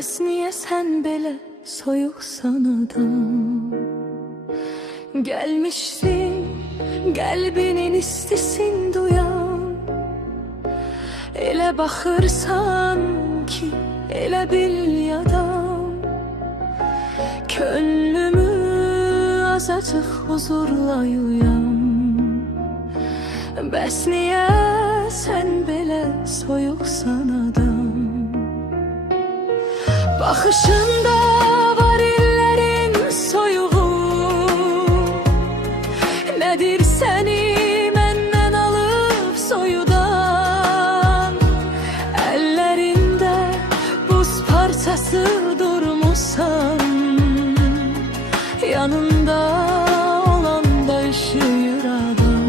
Bəs niyə sən belə soyuqsan adam? Gəlmişsin qəlbinin istisin duyan, elə baxırsan ki elə bil yadam. Könlümü azacıq huzurla yuyam. Bəs niyə sən belə soyuqsan adam? Baxışında var illerin soyuğu, nədir səni məndən alıb soyudan? Əllərində buz parçası durmusan, yanında olanda üşüyür adam.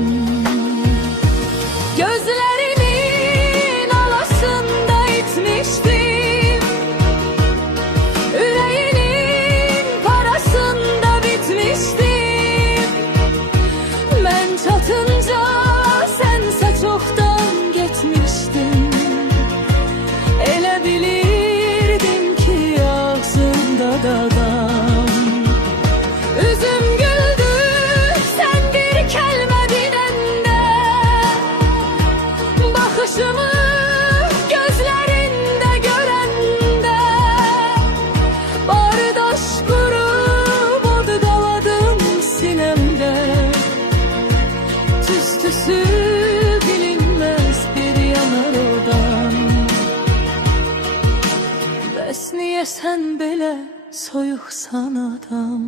Gözlərinin alasında itmişdim, ürəyinin parasında bitmişdim. Mən çatınca sənsə çoxdan getmişdin. Elə bilirdim ki ağzında dadam. Üzüm güldü sen bir kəlmə dinəndə, baxışımı gözlərində görəndə. Bardaş qurub od qaladım sinəmdə, tüstüsü bilinməz bir yanar odan. Bəs niyə sən belə soyuqsan adam?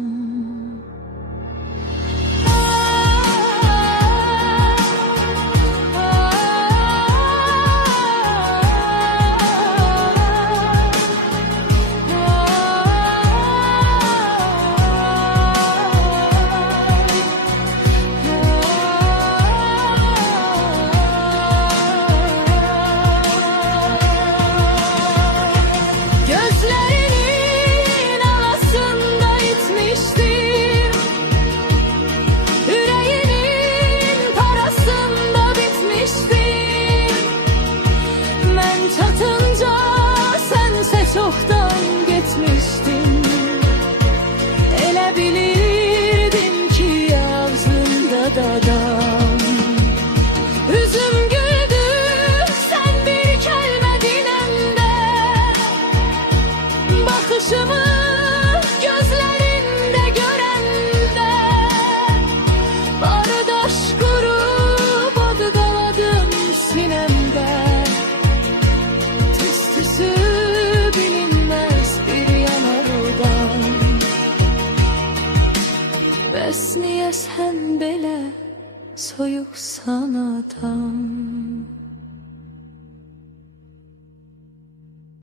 Gözlerinin alasında itmiştim, ürəyinin parasında bitmiştim. Mən çatınca sənsə çoxdan getmişdin. Elə bilirdim ki ağzında dadam. Üzüm güldü sen bir kəlmə dinəndə, bakışımı gözlerinde görəndə. Bardaş qurub od qaladım sinəmdə, tüstüsü bilinməz bir yanar odan. Bəs niyə sən belə soyuqsan adam?